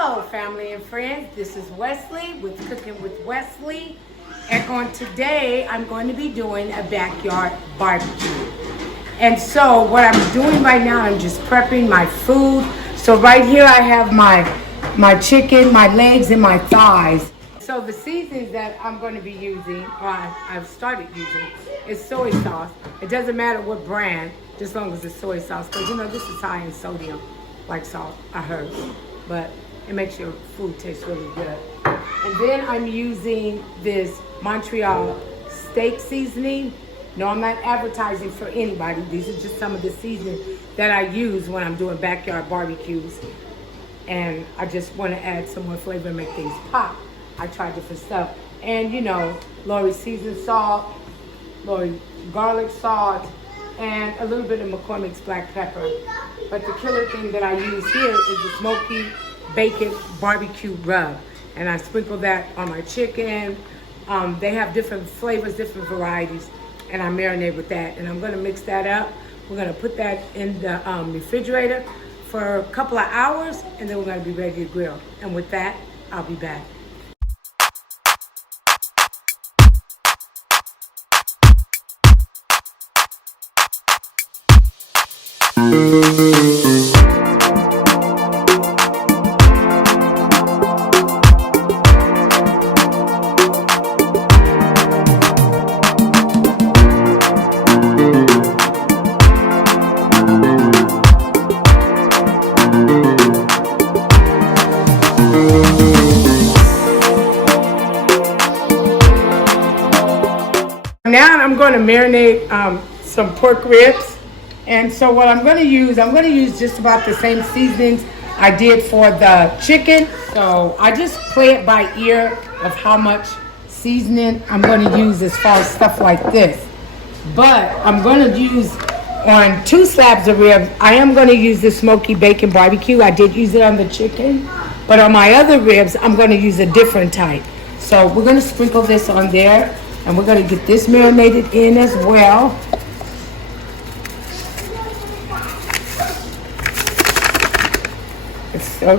Hello, family and friends. This is Wesley with Cooking with Wesley. And on today, I'm going to be doing a backyard barbecue. And so what I'm doing right now, I'm just prepping my food. So right here I have my chicken, my legs, and my thighs. So the seasonings that I'm going to be using, or I've started using, is soy sauce. It doesn't matter what brand, just as long as it's soy sauce. Because, you know, this is high in sodium, like salt, I heard. But it makes your food taste really good. And then I'm using this Montreal steak seasoning. No, I'm not advertising for anybody. These are just some of the seasonings that I use when I'm doing backyard barbecues. And I just want to add some more flavor and make things pop. I try different stuff. And you know, Lori seasoned salt, Lori garlic salt, and a little bit of McCormick's black pepper. But the killer thing that I use here is the smoky bacon barbecue rub. And I sprinkle that on my chicken. They have different flavors, different varieties, and I marinate with that. And I'm gonna mix that up. We're gonna put that in the refrigerator for a couple of hours, and then we're gonna be ready to grill. And with that, I'll be back. Now I'm going to marinate some pork ribs. And so what I'm going to use just about the same seasonings I did for the chicken. So I just play it by ear of how much seasoning I'm going to use as far as stuff like this. But I'm going to use on 2 slabs of ribs, I am going to use the smoky bacon barbecue. I did use it on the chicken. But on my other ribs, I'm going to use a different type. So we're going to sprinkle this on there. And we're going to get this marinated in as well. It's a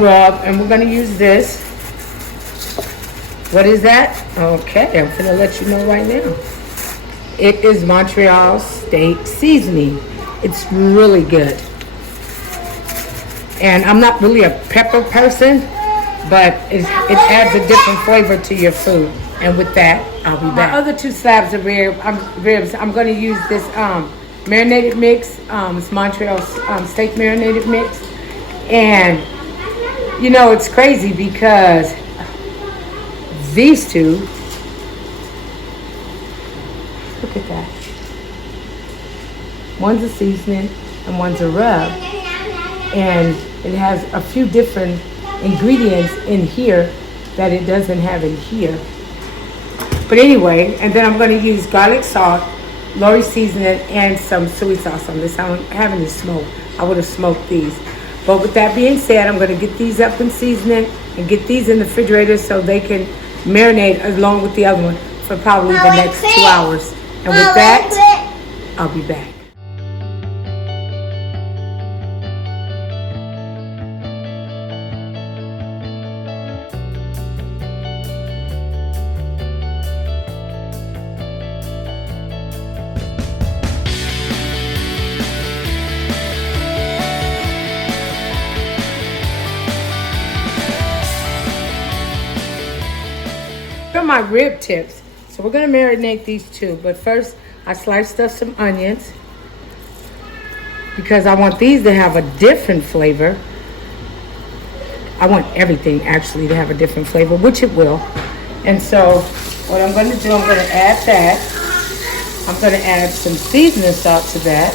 rub, and we're going to use this. What is that? Okay, I'm going to let you know right now. It is Montreal steak seasoning. It's really good. And I'm not really a pepper person, but it adds a different flavor to your food. And with that, I'll be back. My other 2 slabs of ribs, I'm going to use this marinated mix. It's Montreal steak marinated mix. And, you know, it's crazy because these 2, look at that. One's a seasoning and one's a rub. And it has a few different ingredients in here that it doesn't have in here. But anyway, and then I'm going to use garlic salt, Lori seasoning, and some soy sauce on this. I don't have any smoke. I would have smoked these. But with that being said, I'm going to get these up in seasoning and get these in the refrigerator so they can marinate along with the other one for probably the next 2 hours. And with that, I'll be back. My rib tips, so we're going to marinate these 2, but first I sliced up some onions because I want these to have a different flavor. I want everything actually to have a different flavor, which it will. And so what I'm going to do, I'm going to add that. I'm going to add some seasoning salt to that.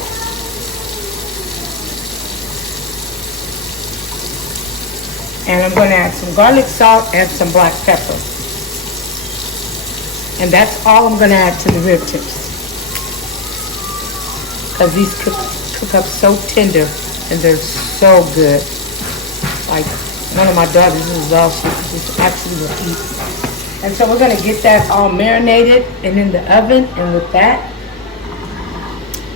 And I'm going to add some garlic salt and some black pepper. And that's all I'm going to add to the rib tips. Because these cook up so tender and they're so good. Like one of my daughters, this is all she actually will eat. And so we're going to get that all marinated and in the oven. And with that,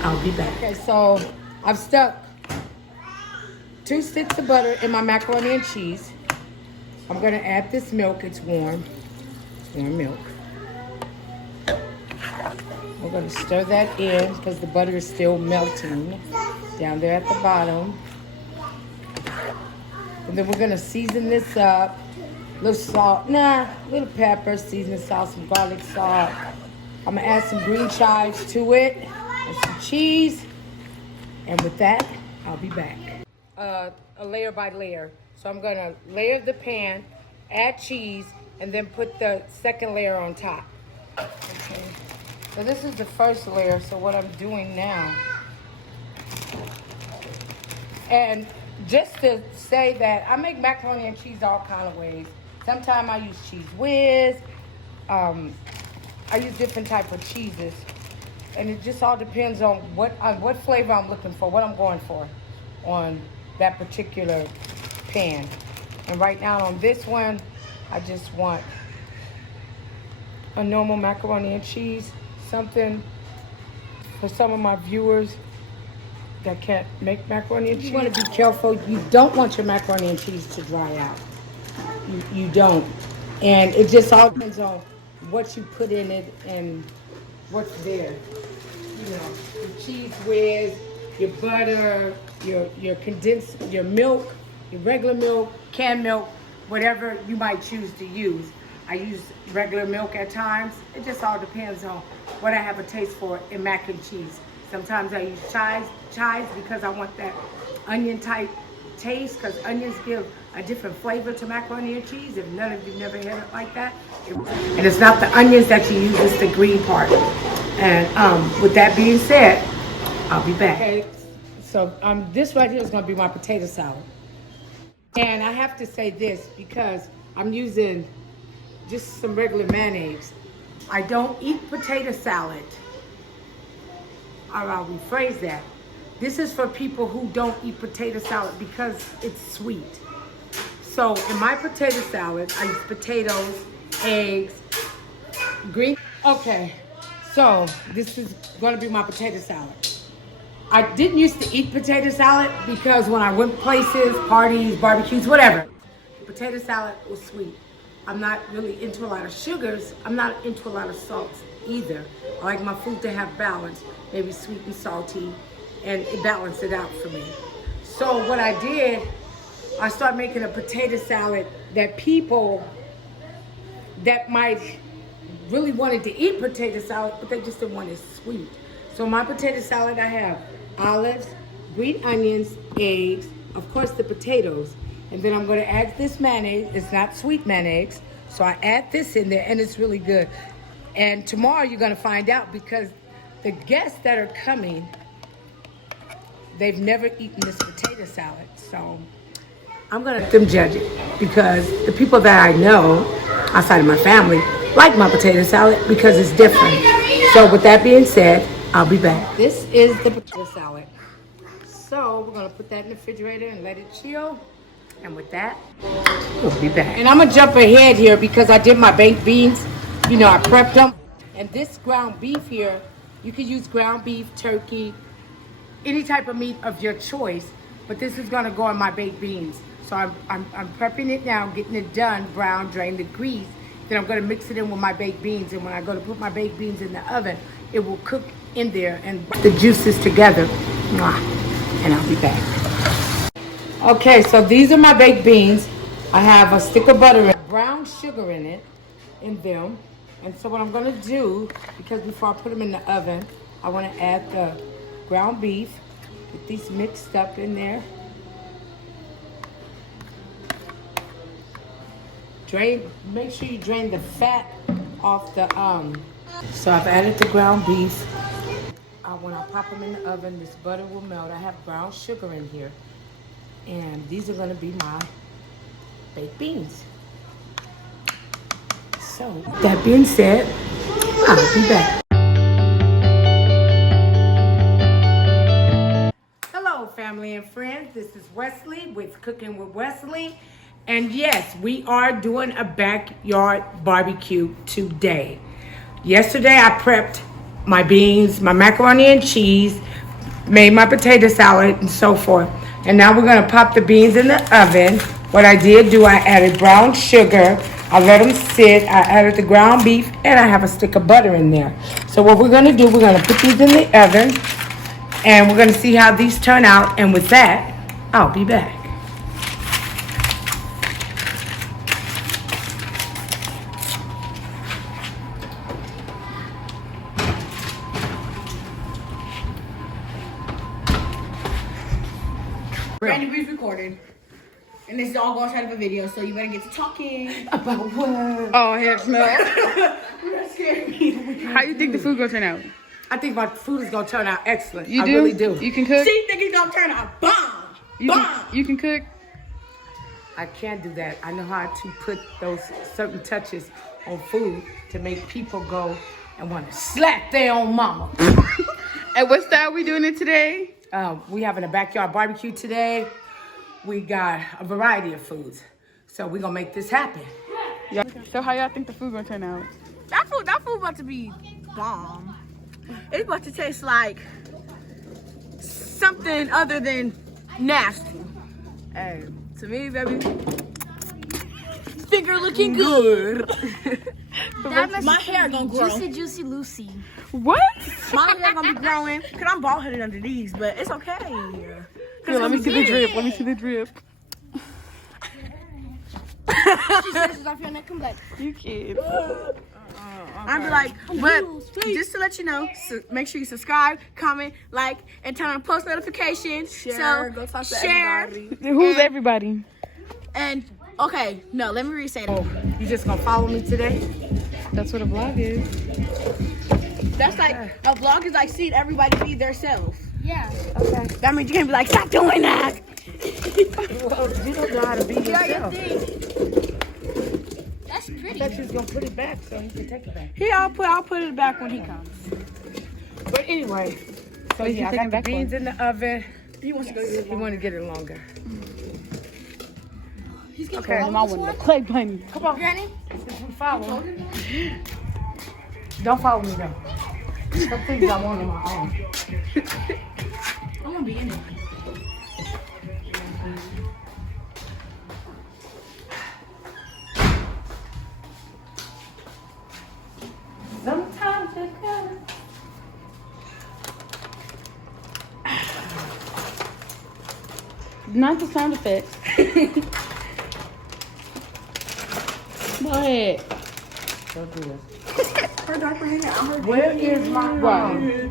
I'll be back. Okay, so I've stuck 2 sticks of butter in my macaroni and cheese. I'm gonna add this milk. It's warm. Warm milk. We're gonna stir that in because the butter is still melting down there at the bottom. And then we're gonna season this up. A little salt, little pepper, seasoning salt, some garlic salt. I'm gonna add some green chives to it and some cheese. And with that, I'll be back. A layer by layer. So I'm gonna layer the pan, add cheese, and then put the second layer on top. Okay. So this is the first layer, so what I'm doing now. And just to say that I make macaroni and cheese all kind of ways. Sometimes I use cheese whiz. I use different type of cheeses. And it just all depends on what flavor I'm looking for, what I'm going for on that particular pan. And right now on this one, I just want a normal macaroni and cheese. Something for some of my viewers that can't make macaroni and cheese. You want to be careful. You don't want your macaroni and cheese to dry out. You don't. And it just all depends on what you put in it and what's there. You know, your cheese whiz, your butter, your condensed, your milk, your regular milk, canned milk, whatever you might choose to use. I use regular milk at times. It just all depends on what I have a taste for in mac and cheese. Sometimes I use chives because I want that onion type taste, because onions give a different flavor to macaroni and cheese. If none of you never had it like that. And it's not the onions that you use, it's the green part. And with that being said, I'll be back. Okay, so this right here is gonna be my potato salad. And I have to say this because I'm using just some regular mayonnaise. I don't eat potato salad. Or I'll rephrase that. This is for people who don't eat potato salad because it's sweet. So in my potato salad, I use potatoes, eggs, green. Okay, so this is gonna be my potato salad. I didn't used to eat potato salad because when I went places, parties, barbecues, whatever, potato salad was sweet. I'm not really into a lot of sugars. I'm not into a lot of salts either. I like my food to have balance, maybe sweet and salty, and it balanced it out for me. So what I did, I started making a potato salad that people that might really wanted to eat potato salad, but they just didn't want it sweet. So my potato salad, I have olives, green onions, eggs, of course the potatoes, and then I'm gonna add this mayonnaise. It's not sweet mayonnaise, so I add this in there and it's really good. And tomorrow you're gonna find out because the guests that are coming, they've never eaten this potato salad. So I'm gonna let them judge it because the people that I know outside of my family like my potato salad because it's different. So with that being said, I'll be back. This is the potato salad. So we're gonna put that in the refrigerator and let it chill. And with that, we'll be back. And I'm gonna jump ahead here because I did my baked beans. You know, I prepped them. And this ground beef here, you can use ground beef, turkey, any type of meat of your choice. But this is gonna go in my baked beans. So I'm prepping it now, getting it done, brown, drain the grease. Then I'm gonna mix it in with my baked beans. And when I go to put my baked beans in the oven, it will cook in there and the juices together. And I'll be back. Okay, so these are my baked beans. I have a stick of butter and brown sugar in them. And so what I'm gonna do, because before I put them in the oven, I wanna add the ground beef, get these mixed up in there. Make sure you drain the fat off the, So I've added the ground beef. When I pop them in the oven, this butter will melt. I have brown sugar in here. And these are gonna be my baked beans. So, that being said, I'll be back. Hello, family and friends. This is Wesley with Cooking with Wesley. And yes, we are doing a backyard barbecue today. Yesterday, I prepped my beans, my macaroni and cheese, made my potato salad, and so forth. And now we're gonna pop the beans in the oven what I did do, I added brown sugar. I let them sit. I added the ground beef, and I have a stick of butter in there. So what we're going to do, we're going to put these in the oven, and we're going to see how these turn out. And with that, I'll be back. Randy, we've recorded. And this is all going inside of a video, so you better get to talking. About what? Oh, heck no. You're not scaring me. How you think the food gonna turn out? I think my food is going to turn out excellent. You I do? really do. You can cook? She think it's gonna turn out bomb. You can cook? I can't do that. I know how to put those certain touches on food to make people go and want to slap their own mama. And what style we doing it today? We having a backyard barbecue today. We got a variety of foods. So we're going to make this happen. Yeah. So how y'all think the food gonna turn out? That food about to be bomb. It's about to taste like something other than nasty. Hey, to me, baby, finger looking good. My hair gonna grow. Juicy Lucy. What? My hair gonna be growing. Cause I'm bald headed under these, but it's okay. Here, let me see the drip. Let me see the drip. She says it's off your neck and black. You kids. I'd be like, but just to let you know, make sure you subscribe, comment, like, and turn on post notifications. Share, So go talk to share. everybody. Who's everybody? And okay, no, let me re-say that. You just going to follow me today? That's what a vlog is. That's like a vlog is like seeing everybody be their self. Yeah. Okay. That means you can't be like, stop doing that. Well, you don't know how to be yourself. That's I pretty. thought you was going to put it back so you can take it back. I'll put it back when he comes. But anyway, so What you yeah, I taking got the back beans for? in the oven. He wants to go to You want to get it longer. He's gonna Okay. follow I this want one? the play bunny. Come on. Granny? Since we follow. Don't follow me though. Some things I want on my own. I'm gonna be in it. Sometimes you gotta. Not the sound effects. What? Don't do it. Her diaper in there. Where is my Right.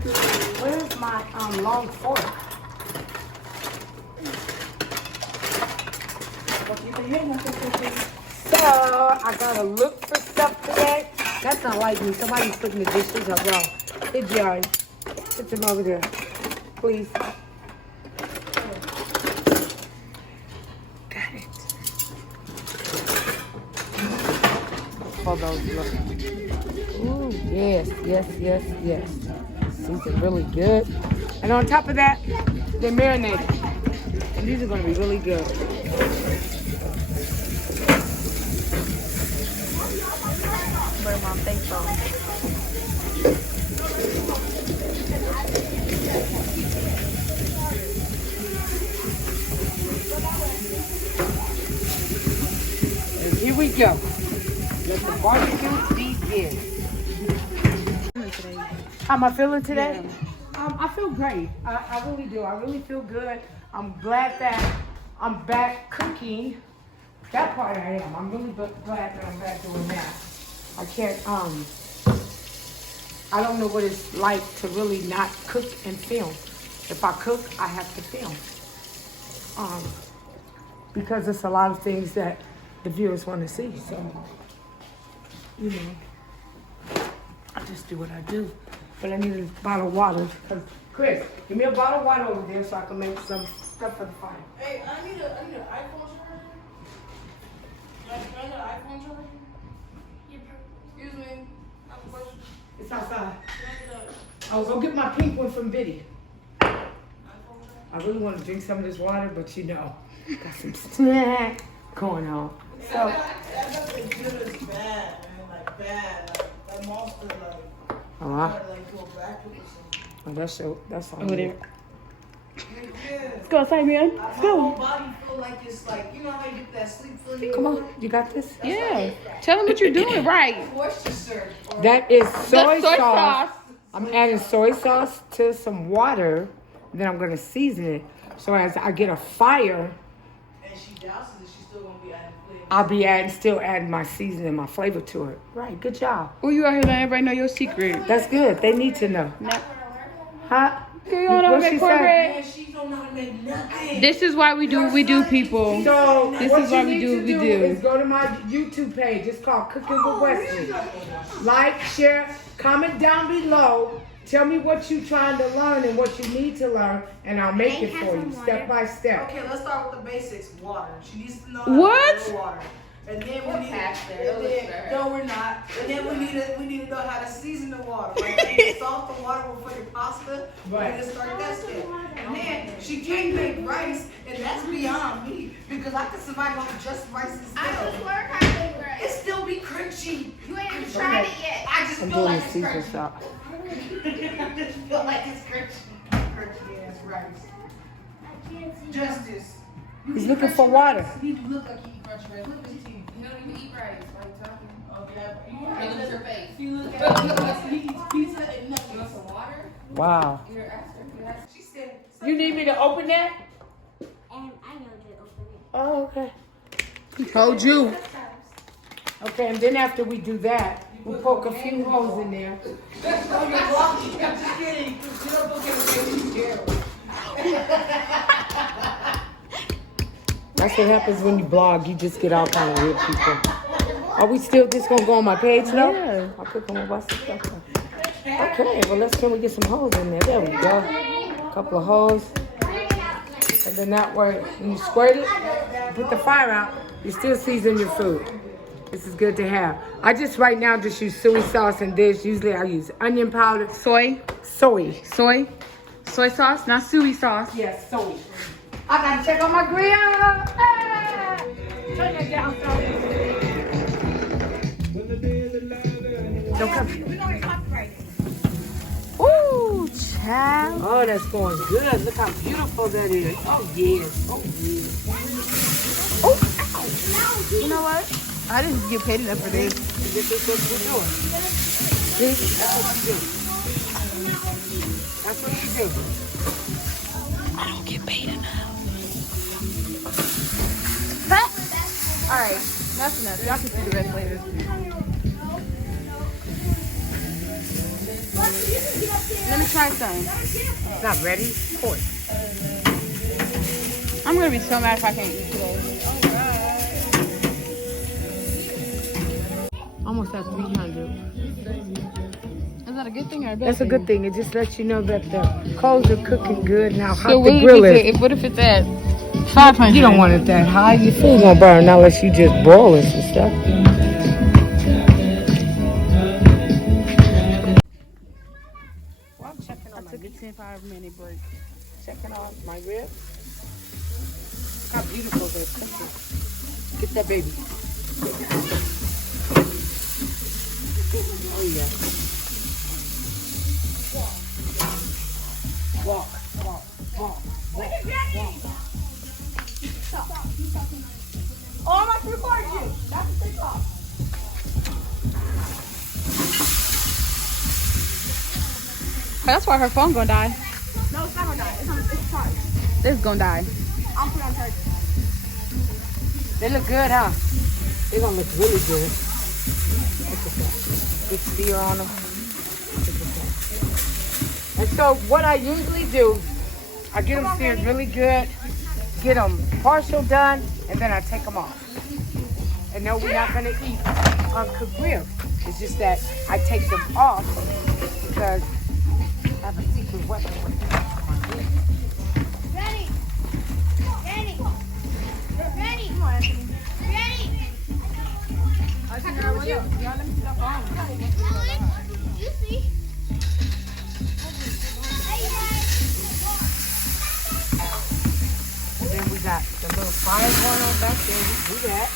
where's my long fork? So I gotta look for stuff today. That's not like me. Somebody's putting the dishes up wrong. Hey Jerry, put them over there, please. Got it. For those look. Ooh, yes, yes, yes, yes. Seasoned really good. And on top of that, they're marinated. And these are gonna be really good. Where mom thanks for. And here we go. Let the barbecue begin. How am I feeling today? I feel great. I really do. I really feel good. I'm glad that I'm back cooking. That part I am. I'm really glad that I'm back doing that. I can't, I don't know what it's like to really not cook and film. If I cook, I have to film. Because it's a lot of things that the viewers want to see. So, you know, I just do what I do. But I need a bottle of water. Chris, give me a bottle of water over there so I can make some stuff for the fire. Hey, I need an iPhone charger. Can I get an iPhone charger? Excuse me. I have a question. It's outside. Can I get I'll go get my pink one from Biddy. an iPhone charger? I really want to drink some of this water, but you know, got some snack going on. So, That doesn't good as bad, man. Like bad. Like that monster, like, uh-huh. like go backwards or something. Oh, that's all. Over there. Let's go outside, man. Let's My go. whole body feel like it's like, you know how you get that sleep feeling? Come on, you got this? Yeah. Tell them what you're doing right. Worcestershire. That is soy soy sauce. sauce. I'm adding soy sauce to some water. Then I'm gonna season it. So as I get a fire, And she douses it, she's still gonna be adding flavor. I'll be still adding my seasoning, my flavor to it. Right, good job. Oh, you out here letting everybody know your secret. That's good. They need to know. Huh? You don't know how to What she make said? cornbread? And she don't know how to make nothing. This is why we do what we do, people. So This what is why you we need do to what we do do. is go to my YouTube page. It's called Cooking with Wesley. Like, share, comment down below. Tell me what you're trying to learn and what you need to learn, and I'll make it for you step by step. Okay, let's start with the basics. Water. She needs to know What? how to boil water. And then we need past there. and Those then, are- no, we're not. And then we need to know how to season the water. Like you salt the water before your pasta. Right. We need to start that step. And then she can't make rice, and that's beyond me because I can survive on just rice and stuff. It still be crunchy. You ain't even tried it yet. I just I'm feel doing like the it's season crunchy. shop. I just feel like it's crunchy ass rice. Justice. He's looking for water. He look like he eat crunchy rice. Look at his teeth. You don't even eat rice. Why are you talking? Okay, Look at your face. if you look at he eats pizza and You nothing. want some water? Wow. You're asking. You're asking. She said, You need me to open that? I know to open it. Oh, okay. He told you. Okay, and then after we do that, we'll poke a few holes in there. oh, you're blocking. I'm just kidding. You don't look at me. Terrible. That's what happens when you blog. You just get all kind of weird people. Are we still just gonna go on my page now? Yeah. I'll click on my Wesley stuff. Okay, well can we get some holes in there? There we go. A couple of holes. And then that way, when you squirt it, put the fire out, you still season your food. This is good to have. I just right now just use soy sauce in this. Usually I use onion powder. Soy sauce, not suey sauce. Yes, soy. I gotta check on my grill. Hey! Turn that down, Don't come. Ooh, child. Oh, that's going good. Look how beautiful that is. Oh, yes. Oh, yes. You know what? I didn't get paid enough for this. This is what we're doing. See? That's what you do. That's what you do. I don't get paid enough. All right, that's enough. Y'all can see the rest later. Let me try something. It's not ready? Of course. I'm gonna be so mad if I can't eat today. Almost at 300. Is that a good thing or a bad That's a good thing. It just lets you know that the coals are cooking good. Now, how So the what grill if, is. what if it's at 500? You don't want it that high. Your food gonna burn unless you just broil it and stuff. Well, I'm checking on I took a 10-5-minute break. checking on my ribs. Look how beautiful they're cooking. Get that baby. Oh yeah. Walk, walk, walk, walk, walk. Oh, I'm not recording you. That's a TikTok. That's why her phone gonna die. No, it's not gonna die. It's charged. This gonna die. I'll put it on charge. They look good, huh? They're gonna look really good. Look at that. Good sear on them. Look at that. And so what I usually do, I get them seared really good, get them partial done, and then I take them off. And no, we're not gonna eat uncooked ribs. It's just that I take them off because I have a secret weapon with me. Ready. Ready. Ready. Come on, Anthony. Ready. You see? And then we got the little fire going on back there. We do that.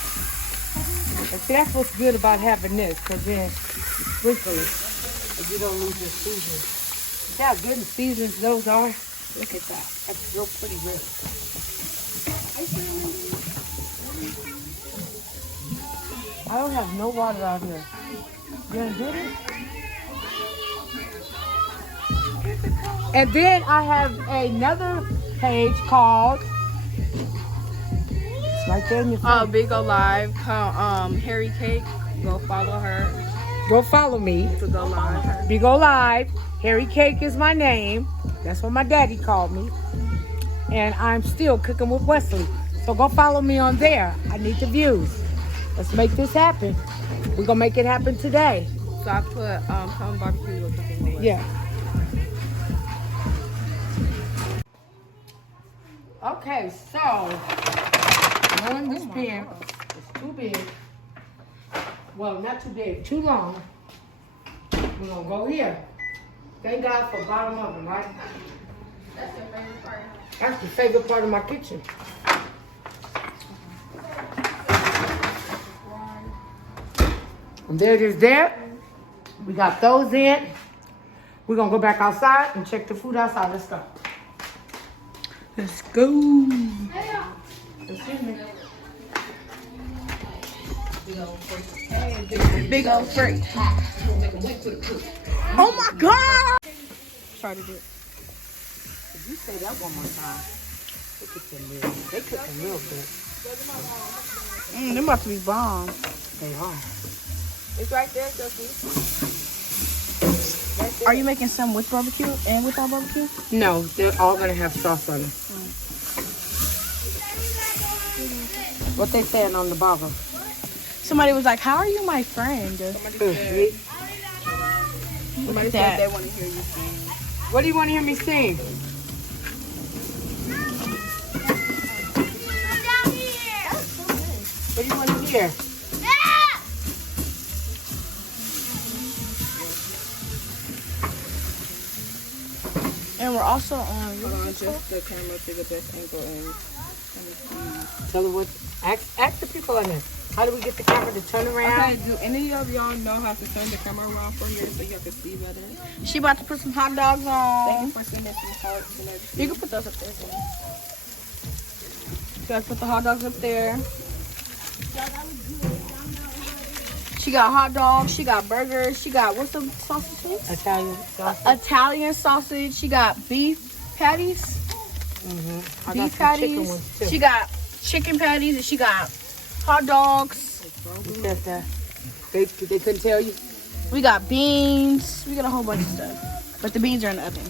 And see, that's what's good about having this, because then you sprinkle it and you don't lose your seasoning. See how good and seasoned those are? Look at that. That's real pretty rib. I don't have no water out here. You gonna get it? And then I have another page called. It's right there in your phone. Big O Live. Harry Cake. Go follow her. Go follow me. To go live. Big O Live. Harry Cake is my name. That's what my daddy called me. And I'm still cooking with Wesley. So go follow me on there. I need the views. Let's make this happen. We're gonna make it happen today. So I put some barbecue with cooking days. Yeah. Okay, so knowing this pen is too big. Well, not too big, too long. We're gonna go here. Thank God for bottom oven, right? That's your favorite part. That's the favorite part of my kitchen. And there it is there. We got those in. We're gonna go back outside and check the food outside. Let's go. Let's go. Excuse me. Big old freak. Oh my God! Started it. If you say that one more time, look at them real. They cooking real good. They about to be bomb. They are. It's right there, Sophie. Are you making some with barbecue and without barbecue? No, they're all gonna have sauce on them. What they saying on the bottom? Somebody was like, "How are you my friend?" Somebody said they want to hear you sing. What do you want to hear me sing? What do you want to hear? And we're also on. Hold on, just the camera to the best angle and Tell them what. Ask the people on this. How do we get the camera to turn around? okay, do any of y'all know how to turn the camera around for here so you can see better? She about to put some hot dogs on. Thank you for sending some hearts and everything. You can put those up there. She got to put the hot dogs up there. She got hot dogs. She got burgers. She got what's the sausages? Italian sausage. Italian sausage. She got beef patties. I got Beef some patties. chicken ones too. She got chicken patties and she got hot dogs. Just that. They couldn't tell you. We got beans. We got a whole bunch of stuff. But the beans are in the oven.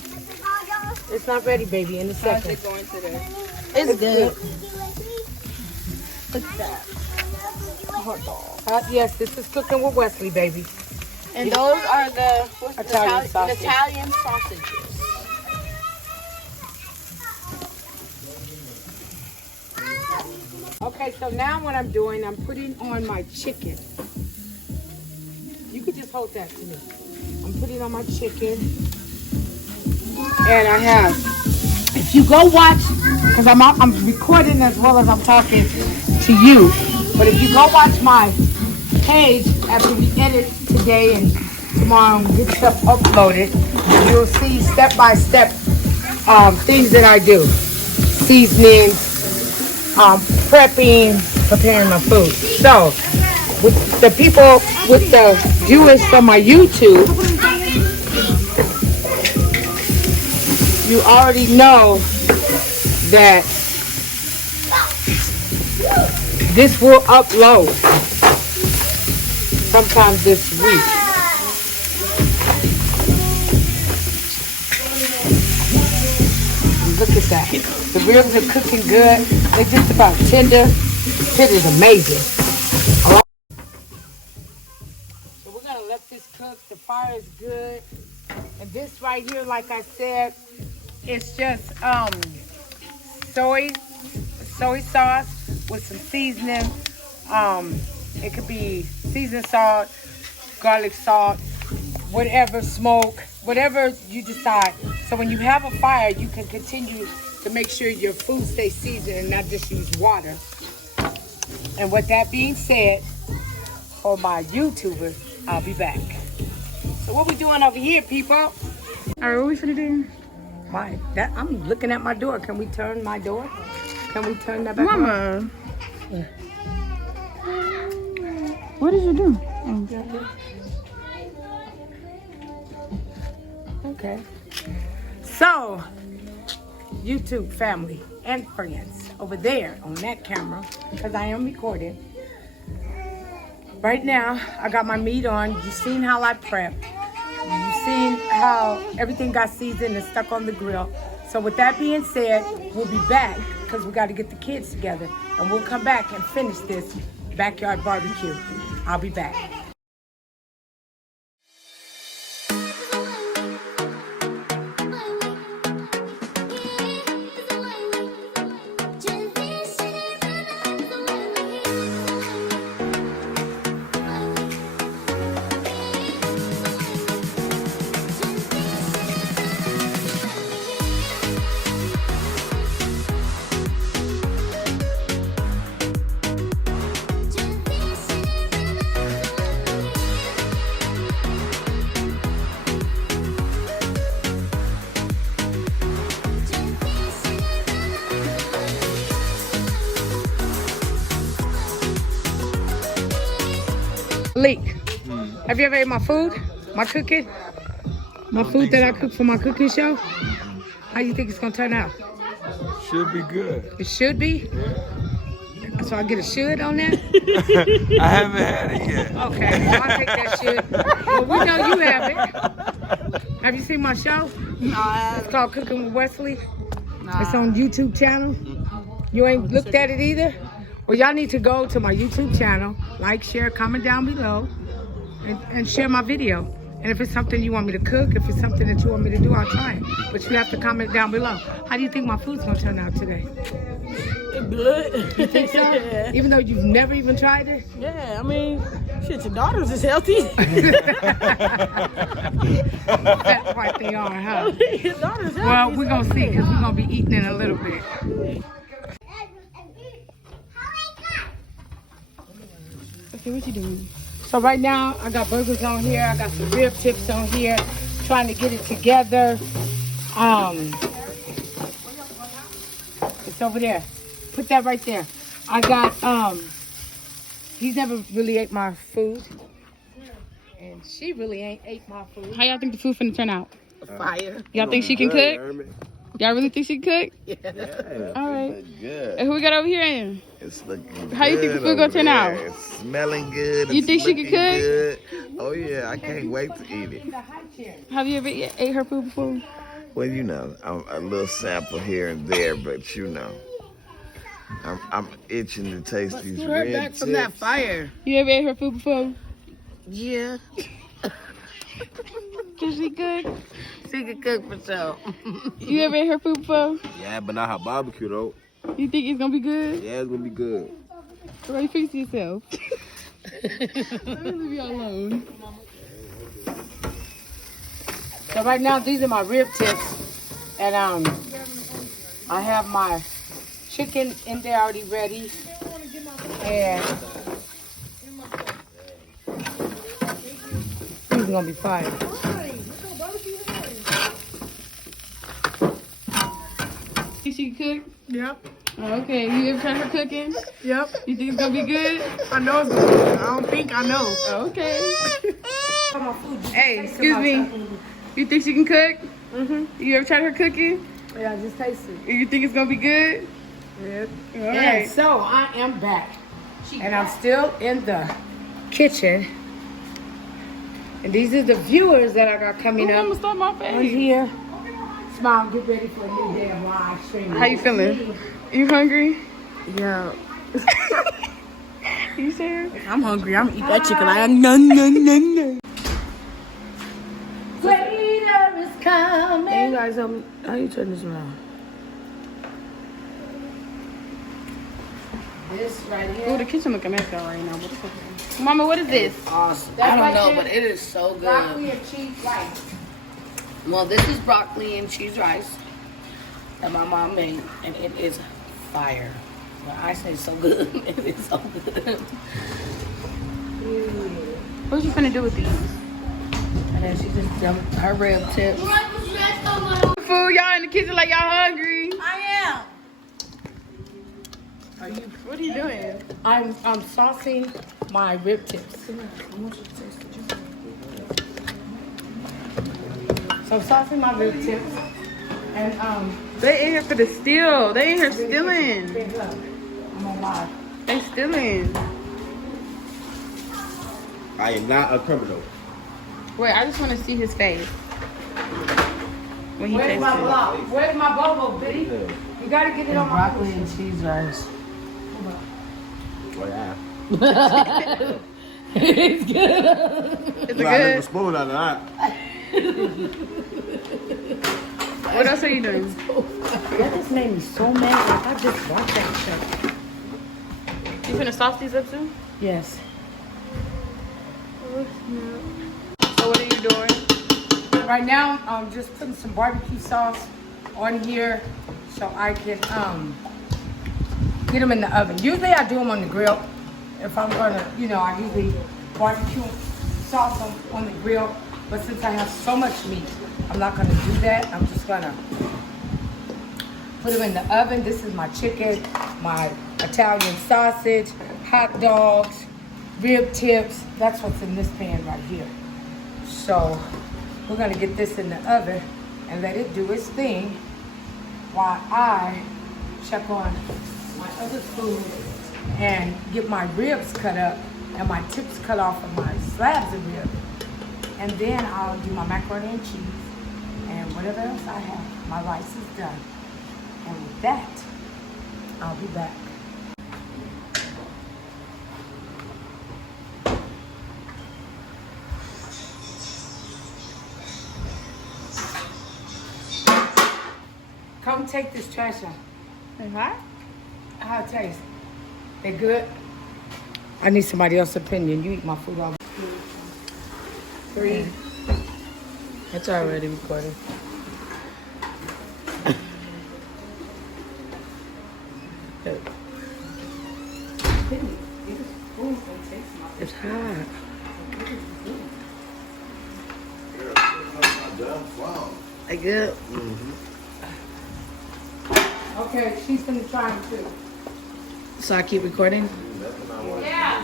It's not ready, baby. In a How's second. it going today? It's good. Look at that. Hot dog. Yes, this is cooking with Wesley, baby. And those are the Italian sausage. Italian sausages. Okay, so now what I'm doing, I'm putting on my chicken. You could just hold that to me. I'm putting on my chicken. And I have, if you go watch, because I'm recording as well as I'm talking to you. But if you go watch my page after we edit today and tomorrow and get stuff uploaded, you'll see step-by-step things that I do. Seasonings, prepping, preparing my food. So, with the people, with the viewers from my YouTube, you already know that this will upload sometime this week. Look at that. The ribs are cooking good. They're just about tender. It is amazing. So we're gonna let this cook. The fire is good. And this right here, like I said, it's just soy sauce with some seasoning. It could be seasoned salt, garlic salt, whatever, smoke, whatever you decide. So when you have a fire, you can continue to make sure your food stays seasoned and not just use water. And with that being said, for my YouTubers, I'll be back. So what we doing over here, people? All right, what we finna do? I'm looking at my door. Can we turn my door? Can we turn that back on? Mama. What did you do? Okay. So, YouTube family and friends over there on that camera, because I am recording. Right now, I got my meat on. You seen how I prepped. You seen how everything got seasoned and stuck on the grill. So with that being said, we'll be back because we got to get the kids together. And we'll come back and finish this backyard barbecue. I'll be back. Leak. Have you ever ate my food? My cooking? My food that I cook for my cooking show? How you think it's gonna turn out? Should be good. It should be? So I get a should on that? I haven't had it yet. Okay, well, I'll take that should. Well, we know you have it. Have you seen my show? No. It's called Cooking with Wesley. It's on YouTube channel. You ain't looked at it either? Well, y'all need to go to my YouTube channel, like, share, comment down below, and share my video. And if it's something you want me to cook, if it's something that you want me to do, I'll try it. But you have to comment down below. How do you think my food's gonna turn out today? Good. You think so? Yeah. Even though you've never even tried it? Yeah, I mean, shit, your daughters is healthy. That part they are, huh? Your daughters healthy. Well, we're gonna see, because we're gonna be eating in a little bit. Okay, what you doing? So right now, I got burgers on here. I got some rib tips on here. Trying to get it together. It's over there. Put that right there. I got, he's never really ate my food. And she really ain't ate my food. How y'all think the food finna turn out? Fire. Y'all think she can cook? Y'all really think she can cook? Yeah. All right. Good. And who we got over here in? It's looking How you think the good food gonna over turn out? there. It's smelling good. You It's think she can looking cook? Good. Oh yeah, I can't wait to eat it. Have you ever ate her food before? Well, you know, I'm a little sample here and there, but you know, I'm itching to taste these Put her red back from that tips. fire. You ever ate her food before? Yeah. Can she cook? She can cook for sure. You ever ate her food before? Yeah, but not her barbecue though. You think it's gonna be good? Yeah, it's gonna be good. Why you fix yourself? Let me leave you alone. So right now, these are my rib tips. And I have my chicken in there already ready. And these are gonna be fire. Think she can cook? Yep. Okay, you ever tried her cooking? Yep. You think it's gonna be good? I know it's good. I don't think I know. Okay. Hey, excuse me. You think she can cook? You ever tried her cooking? Yeah, just taste it. You think it's gonna be good? Yep. All And right. so I am back. And I'm still in the kitchen. And these are the viewers that I got coming I'm up gonna start my on face. here. Smile, get ready for a new day of live streaming. How you feeling? You hungry? Yeah. You sure? I'm hungry. I'm gonna eat that chicken. I am no. Later is coming. Hey, you guys, how you turn this around? This right Oh, here. the kitchen looking messed up right now. What the fuck? Mama, what is this? Awesome. That's I don't right know, there. but it is so good. Broccoli and cheese rice. Well, this is broccoli and cheese rice that my mom made, and it is fire. Well, I say so good. It is so good. What you finna do with these? And then she just dumped her rib tips. food. Y'all in the kitchen like y'all hungry. I am. What are you doing? I'm saucing my rib tips. So I'm saucing my rib tips. And They in here for the steal. They in here stealing. I'm on live. They stealing. I am not a criminal. Wait, I just want to see his face. When he Where's takes my it. block? Where's my bobo, Biddy? You gotta get it on my Broccoli and cheese rice. Oh, yeah. It's good. Is it I good? a spoon out of that. What else are you doing? That just made me so mad. Like, I just watched that show. You finna sauce these up too? Yes. So what are you doing? Right now, I'm just putting some barbecue sauce on here so I can get them in the oven. Usually I do them on the grill. If I'm gonna, I usually barbecue sauce on the grill. But since I have so much meat, I'm not gonna do that. I'm just gonna put them in the oven. This is my chicken, my Italian sausage, hot dogs, rib tips. That's what's in this pan right here. So we're gonna get this in the oven and let it do its thing while I check on my other food and get my ribs cut up and my tips cut off of my slabs of ribs. And then I'll do my macaroni and cheese and whatever else I have. My rice is done. And with that, I'll be back. Come take this trash out. They hot? How it taste? They good? I need somebody else's opinion. You eat my food all. 3. It's already recorded. It's hot. They good? Okay, she's gonna try them too. So I keep recording? Yeah.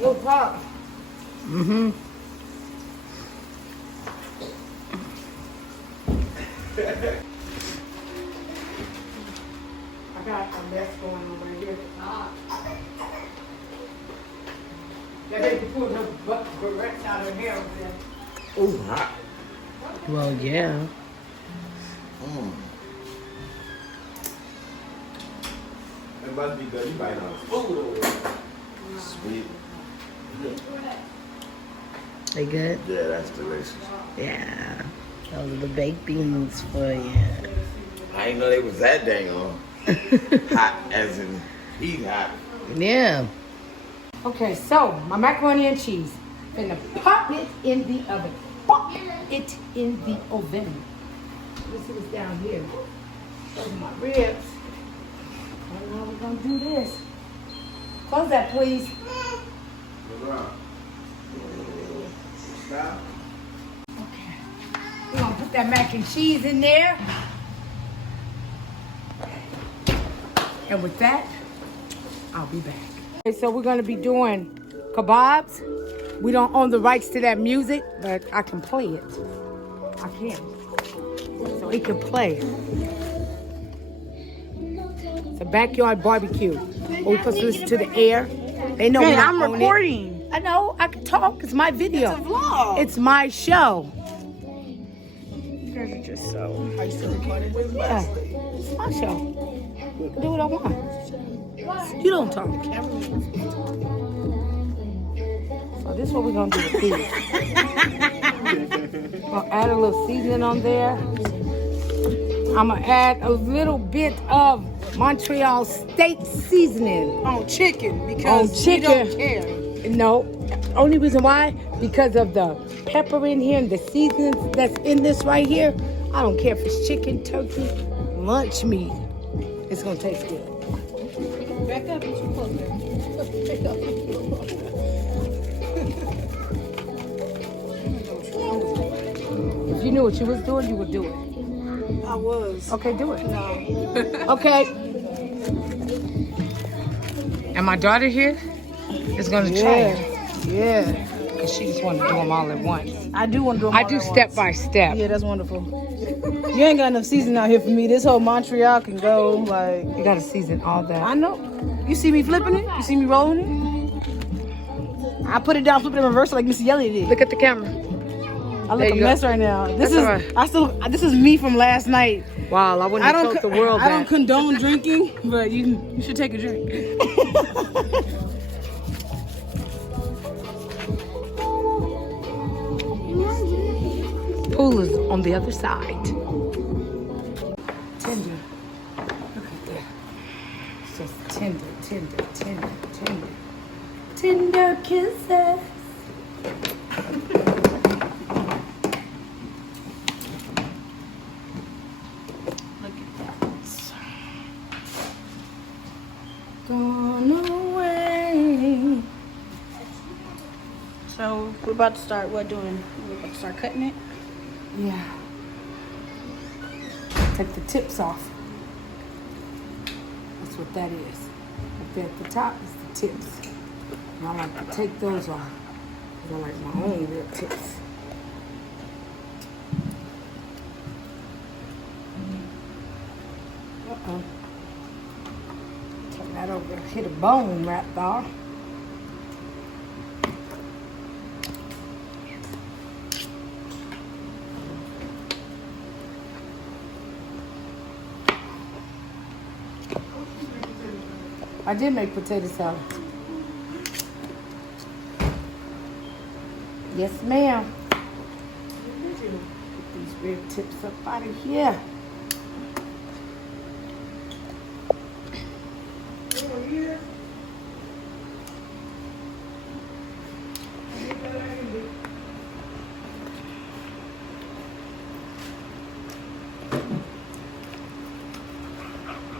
Go pop. Mm-hmm. I got a mess going on right here. That lady pulled her barrettes out of her hair over there. Oh, hot. Well, yeah. It must be good. You bite on food over there. Sweet. They good? Yeah, that's delicious. Yeah. Those are the baked beans for you. I didn't know they was that dang on. Hot as in heat hot. Yeah. Okay, so my macaroni and cheese. Finna pop it in the oven. Pop it in the oven. Let's see what's down here. Those are my ribs. I don't know how we're gonna do this. Close that, please. Okay. We're gonna put that mac and cheese in there. And with that, I'll be back. Okay, so we're gonna be doing kebabs. We don't own the rights to that music, but I can play it. I can. So it can play. It's a backyard barbecue. We're supposed to listen to the air. They know Hey, we don't I'm own recording. it. I know. I can talk. It's my video. It's a vlog. It's my show. You guys are just so. Are you still recording? Yeah. It's my show. I can do what I want. You don't talk. So this is what we're gonna do with these. Gonna add a little seasoning on there. I'm gonna add a little bit of Montreal steak seasoning. On chicken because On chicken. we don't care. No, only reason why, because of the pepper in here and the seasonings that's in this right here. I don't care if it's chicken, turkey, lunch meat. It's gonna taste good. Back up and you close there. If you knew what you was doing, you would do it. I was. Okay, do it. No. Okay. And my daughter here is gonna try it. Yeah. Cause she just wanna do them all at once. I do want to do them I all do at step once. by step. Yeah, that's wonderful. You ain't got enough seasoning out here for me. This whole Montreal can go like. You gotta season all that. I know. You see me flipping it? You see me rolling it? I put it down, flip it in reverse like Missy Elliott did. Look at the camera. I look There a you go. mess right now. This That's is all right. This is me from last night. Wow, I wouldn't have told the world I don't that. condone drinking, but you should take a drink. Pool is on the other side. Tender. Look at that. It's just tender, tender, tender, tender. Tender kisses. Look at that. Gone away. So we're about to start doing? We're about to start cutting it. Yeah. Take the tips off. That's what that is. Up there at the top is the tips. And I like to take those off. 'Cause I like my own real tips. Uh-oh. Turn that over. Hit a bone right there. I did make potato salad. Yes, ma'am. Get these rib tips up out of here.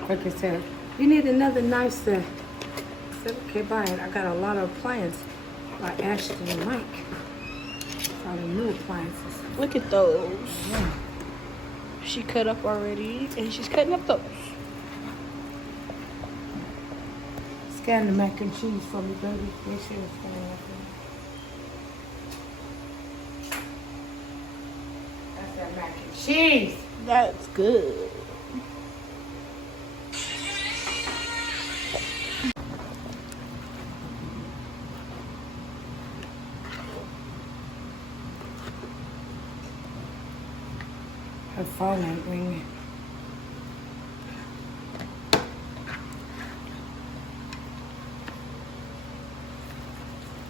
Like I said, you need another knife set. I said, okay, buy it. I got a lot of appliances by Ashton and Mike. All the new appliances. Look at those. Yeah. She cut up already, and she's cutting up those. Scan the mac and cheese for me, baby. Make sure it's scanning up there. That's that mac and cheese. That's good. Her phone ain't ringing.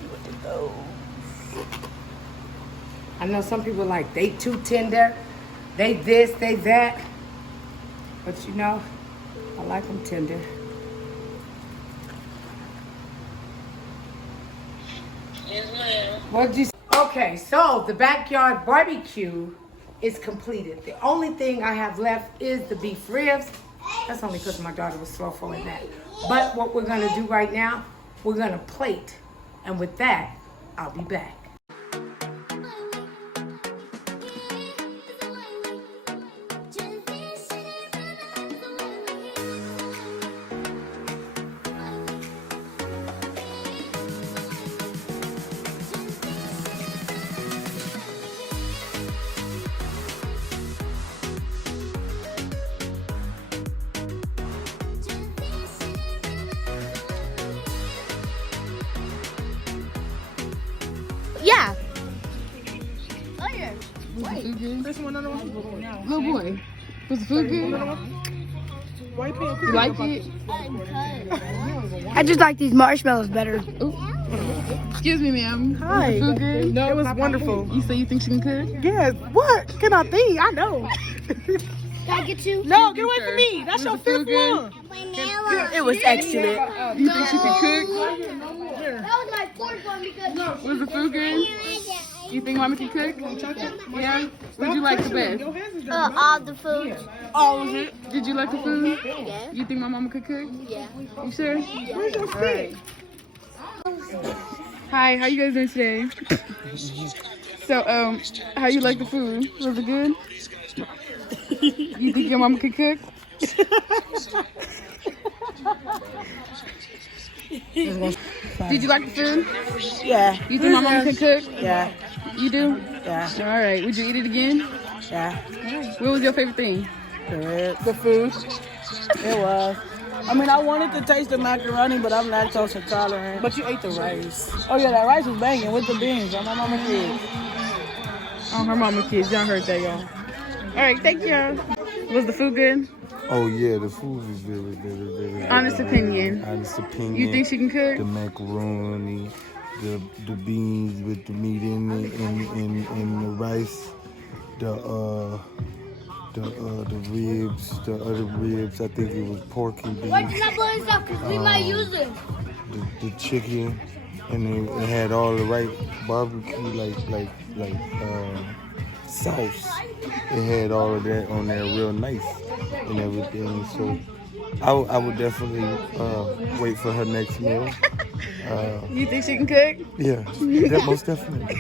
Look at those. I know some people like they too tender, they this, they that. But you know, I like them tender. Yes, ma'am. What'd you say? Okay, so the backyard barbecue is completed. The only thing I have left is the beef ribs. That's only because my daughter was slow for that. But what we're gonna do right now, we're gonna plate. And with that, I'll be back. Yeah. Little boy, was the food good? You like it? I just like these marshmallows better. Excuse me, ma'am. Hi. Was the food good? No, it was wonderful. You say you think she can cook? Yes. What can I think? I know. Can I get you? No, get away from me. That's your Was the food fifth good? one. It was excellent. You think she can cook? That was my fourth one because. Was the food good? You think mommy can cook? Yeah? What'd you like the best? All the food. All of it. Did you like the food? Yeah. You think my mama could cook? Yeah. You sure? Where's your All right. Hi, how you guys doing today? So, how you like the food? Was it good? You think your mama can cook? Did you like the food? Yeah. You think my mama can cook? Yeah. You do? Yeah. All right. Would you eat it again? Yeah. What was your favorite thing? The food. It was. I mean, I wanted to taste the macaroni, but I'm lactose intolerant. But you ate the rice. Oh yeah, that rice was banging with the beans. On my mama kid. Oh, her mama kids. Y'all heard that, y'all. All right. Thank you. Was the food good? Oh yeah, the food was very Honest opinion. Honest opinion. You think she can cook? The macaroni, the beans with the meat in it, and the rice, the ribs, the other ribs. I think it was pork and beef. Why did not blowing stuff? Because we might use it. The chicken, and it had all the right barbecue like sauce. It had all of that on there, real nice and everything. So I would definitely wait for her next meal. You think she can cook? Yeah, most definitely.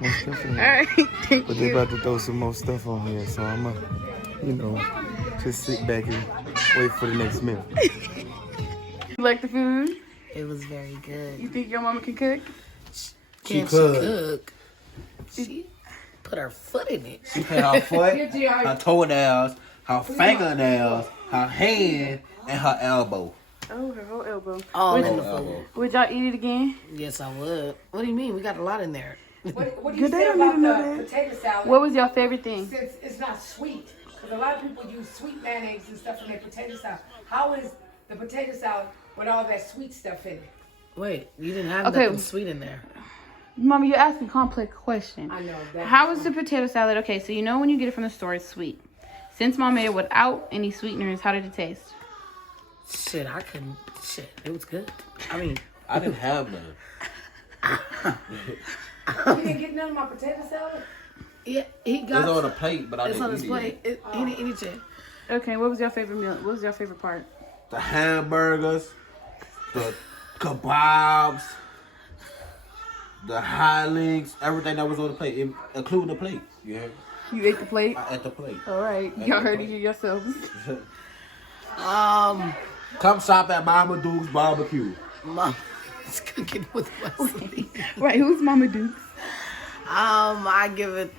Most definitely. All right. Thank But they you. about to throw some more stuff on here, so I'm gonna, just sit back and wait for the next meal. You like the food? It was very good. You think your mama can cook? Can she cook? She put her foot in it. She put her foot, her toenails, her fingernails, her hand, and her elbow. Oh, her whole elbow. All in the food. Would y'all eat it again? Yes, I would. What do you mean? We got a lot in there. What do you say about the potato salad? What was your favorite thing? Since it's not sweet, because a lot of people use sweet mayonnaise and stuff in their potato salad. How is the potato salad with all that sweet stuff in it? Wait, you didn't have Okay. nothing sweet in there. Mama, you asked me a complex question. I know that. How is the potato salad? Okay, so you know when you get it from the store, it's sweet. Since Mom made it without any sweeteners, how did it taste? Shit, I couldn't. Shit, it was good. I mean, I didn't have none. You didn't get none of my potato salad? yeah, he got. It's on a plate, but I It's didn't on his eat plate. it. He didn't eat it. Okay, what was your favorite meal? What was your favorite part? The hamburgers, the kebabs, the high links, everything that was on the plate, including the plate. You heard? You ate the plate? I ate the plate. All right, y'all heard it yourselves. Come shop at Mama Duke's Barbecue. Mom is cooking with Wesley. Right, who's Mama Dukes? I give it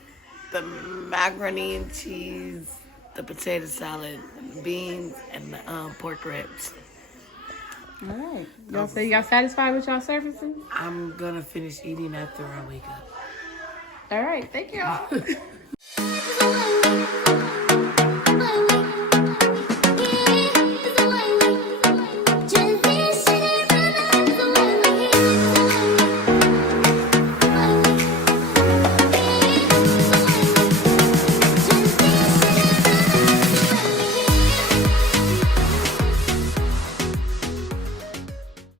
the macaroni and cheese, the potato salad, beans, and the pork ribs. All right. Y'all say y'all satisfied with y'all services? I'm gonna finish eating after I wake up. All right, thank y'all.